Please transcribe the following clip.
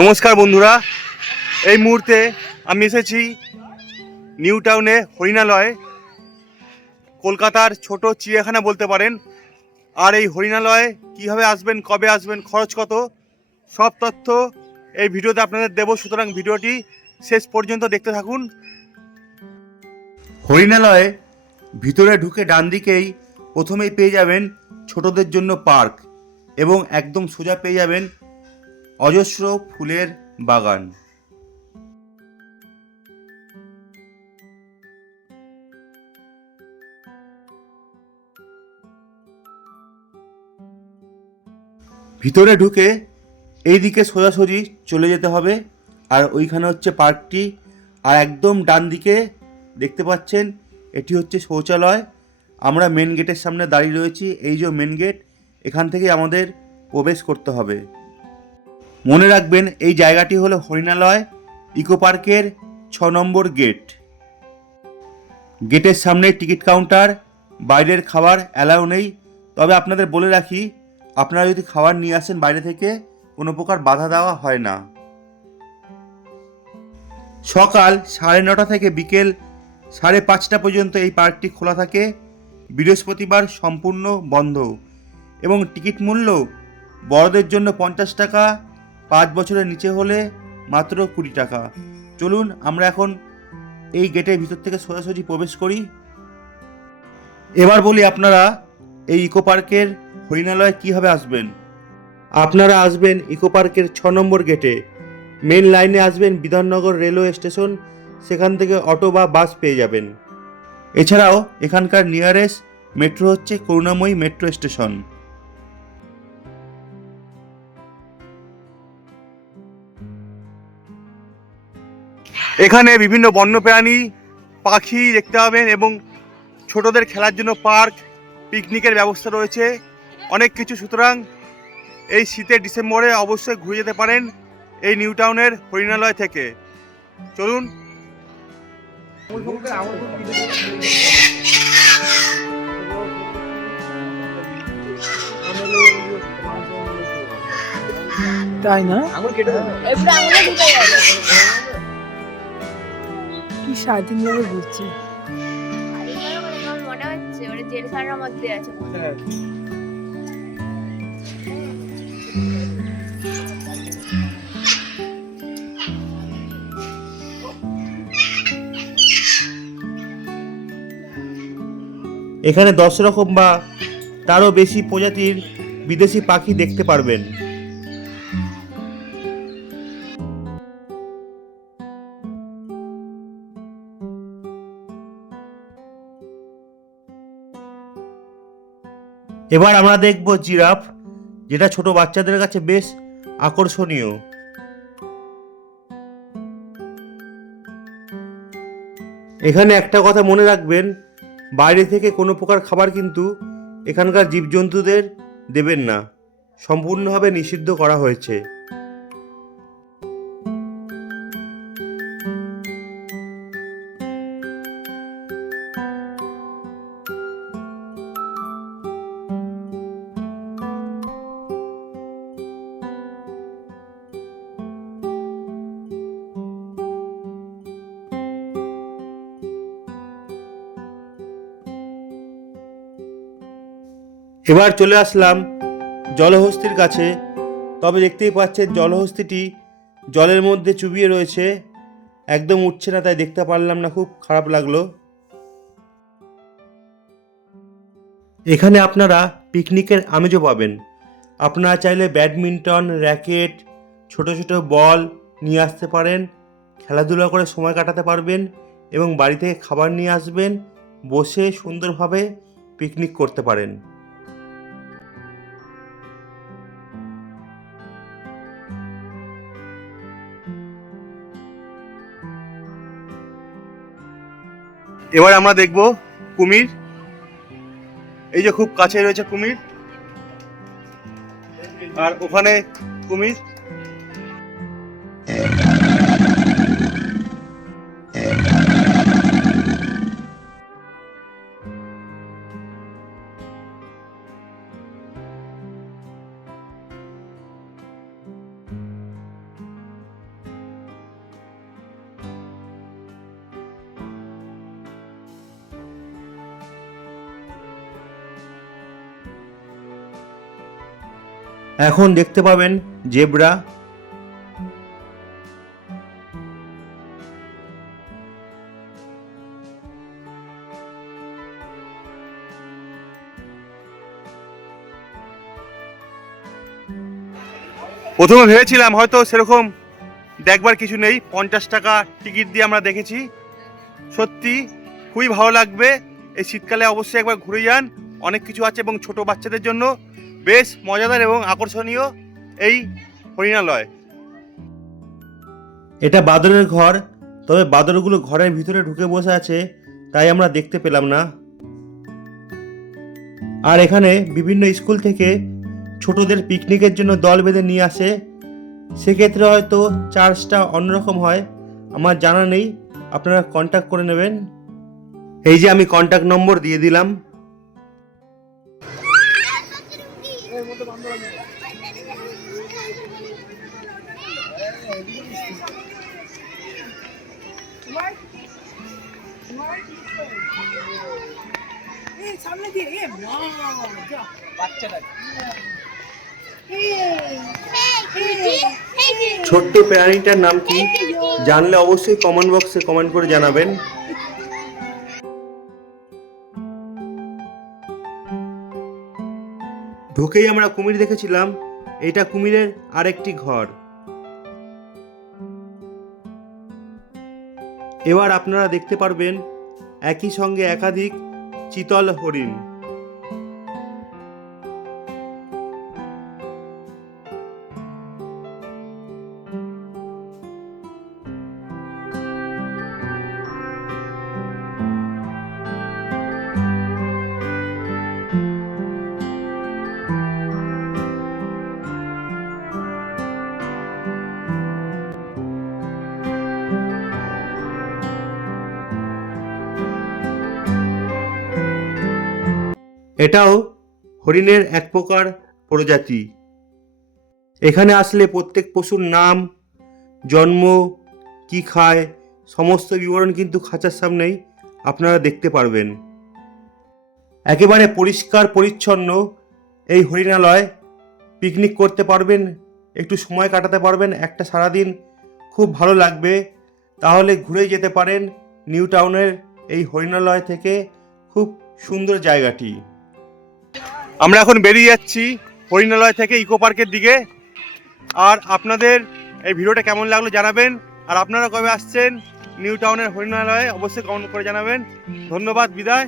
নমস্কার বন্ধুরা, এই মুহূর্তে আমি এসেছি নিউ টাউনে হরিণালয়, কলকাতার ছোট চিড়িয়াখানা বলতে পারেন। আর এই হরিণালয়ে কীভাবে আসবেন, কবে আসবেন, খরচ কত, সব তথ্য এই ভিডিওতে আপনাদের দেব। সুতরাং ভিডিওটি শেষ পর্যন্ত দেখতে থাকুন। হরিণালয়ে ভিতরে ঢুকে ডান দিকেই প্রথমেই পেয়ে যাবেন ছোটদের জন্য পার্ক এবং একদম সোজা পেয়ে যাবেন অজস্র ফুলের বাগান। ভিতরে ঢুকে এই দিকে সোজাসুজি চলে যেতে হবে, আর ওইখানে হচ্ছে পার্কটি। আর একদম ডান দিকে দেখতে পাচ্ছেন এটি হচ্ছে শৌচালয়। আমরা মেন গেটের সামনে দাঁড়িয়ে রয়েছি। এই যে মেন গেট, এখান থেকে আমাদের প্রবেশ করতে হবে। মনে রাখবেন এই জায়গাটি হলো হরিণালয় ইকো পার্কের 6 নম্বর গেট। গেটের সামনে টিকিট কাউন্টার, বাইরের খাবার অ্যালাউ নেই। তবে আপনাদের বলে রাখি, আপনারা যদি খাবার নিয়ে আসেন বাইরে থেকে, কোনো প্রকার বাধা দেওয়া হয় না। সকাল 9:30 থেকে বিকেল 5:30 পর্যন্ত এই পার্কটি খোলা থাকে। বৃহস্পতিবার সম্পূর্ণ বন্ধ এবং টিকিট মূল্য বড়দের জন্য 50 টাকা, 5 বছরের নিচে হলে মাত্র 20 টাকা। চলুন আমরা এখন এই গেটের ভিতর থেকে সোজাসুজি প্রবেশ করি। এবার বলি আপনারা এই ইকো পার্কের হরিণালয়ে কীভাবে আসবেন। আপনারা আসবেন ইকো পার্কের 6 নম্বর গেটে। মেন লাইনে আসবেন বিধাননগর রেলওয়ে স্টেশন, সেখান থেকে অটো বা বাস পেয়ে যাবেন। এছাড়াও এখানকার নিয়ারেস্ট মেট্রো হচ্ছে করুণাময়ী মেট্রো স্টেশন। এখানে বিভিন্ন বন্যপ্রাণী, পাখি দেখতে পাবেন এবং ছোটদের খেলার জন্য পার্ক, পিকনিকের ব্যবস্থা রয়েছে, অনেক কিছু। সুতরাং এই শীতের ডিসেম্বরে অবশ্যই ঘুরে যেতে পারেন এই নিউ টাউনের হরিণালয় থেকে। চলুন। তাই না? কি স্বাধীনভাবে ঘুরছে। মনে হচ্ছে ওরা জেলখানার মধ্যে আছে। এখানে 10 রকম বা তারও বেশি প্রজাতির বিদেশি পাখি দেখতে পারবেন। এবার আমরা দেখব জিরাফ, যেটা ছোট বাচ্চাদের কাছে বেশ আকর্ষণীয়। এখানে একটা কথা মনে রাখবেন, বাইরে থেকে কোনো প্রকার খাবার কিন্তু এখানকার জীবজন্তুদের দেবেন না, সম্পূর্ণভাবে নিষিদ্ধ করা হয়েছে। এবার চলে আসলাম জলহস্তির কাছে। তবে দেখতেই পাচ্ছেন জলহস্তিটি জলের মধ্যে চুবিয়ে রয়েছে, একদম উঠছে না, তাই দেখতে পারলাম না, খুব খারাপ লাগলো। এখানে আপনারা পিকনিকের আমেজও পাবেন। আপনারা চাইলে ব্যাডমিন্টন, র্যাকেট, ছোট ছোট বল নিয়ে আসতে পারেন, খেলাধুলা করে সময় কাটাতে পারবেন এবং বাড়ি থেকে খাবার নিয়ে আসবেন, বসে সুন্দরভাবে পিকনিক করতে পারেন। এবার আমরা দেখব কুমির। এই যে খুব কাছে রয়েছে কুমির, আর ওখানে কুমির। এখন দেখতে পাবেন জেব্রা। প্রথমে ভেবেছিলাম হয়তো সেরকম দেখবার কিছু নেই, 50 টাকা টিকিট দিয়ে আমরা দেখেছি। সত্যি খুবই ভালো লাগবে। এই শীতকালে অবশ্যই একবার ঘুরে যান, অনেক কিছু আছে এবং ছোট বাচ্চাদের জন্য বেশ মজাদার এবং আকর্ষণীয় এই হরিণালয়। এটা বাদরের ঘর, তবে বাদরগুলো ঘরের ভিতরে ঢুকে বসে আছে, তাই আমরা দেখতে পেলাম না। আর এখানে বিভিন্ন স্কুল থেকে ছোটদের পিকনিকের জন্য দল বেঁধে নিয়ে আসে। সেক্ষেত্রে হয়তো চার্জটা অন্যরকম হয়, আমার জানা নেই, আপনারা কন্ট্যাক্ট করে নেবেন। এই যে আমি কন্ট্যাক্ট নম্বর দিয়ে দিলাম। সামনে দিয়ে বাচ্চাটা ছোট্ট প্রাণীটার নাম কি জানলে অবশ্যই কমেন্ট বক্সে কমেন্ট করে জানাবেন। ঢুকেই আমরা কুমির দেখেছিলাম, এটা কুমিরের আরেকটি ঘর। এবার আপনারা দেখতে পারবেন একই সঙ্গে একাধিক চিতল হরিণ। এটাও হরিণের এক প্রকার প্রজাতি। এখানে আসলে প্রত্যেক পশুর নাম, জন্ম, কি খায়, সমস্ত বিবরণ কিন্তু খাঁচার সামনেই আপনারা দেখতে পারবেন। একেবারে পরিষ্কার পরিচ্ছন্ন এই হরিণালয়। পিকনিক করতে পারবেন, একটু সময় কাটাতে পারবেন, একটা সারাদিন খুব ভালো লাগবে। তাহলে ঘুরে যেতে পারেন নিউ টাউনের এই হরিণালয় থেকে, খুব সুন্দর জায়গাটি। আমরা এখন বেরিয়ে যাচ্ছি হরিণালয় থেকে ইকো পার্কের দিকে। আর আপনাদের এই ভিডিওটা কেমন লাগলো জানাবেন। আর আপনারা কবে আসছেন নিউ টাউনের হরিণালয়ে অবশ্যই কমেন্ট করে জানাবেন। ধন্যবাদ, বিদায়।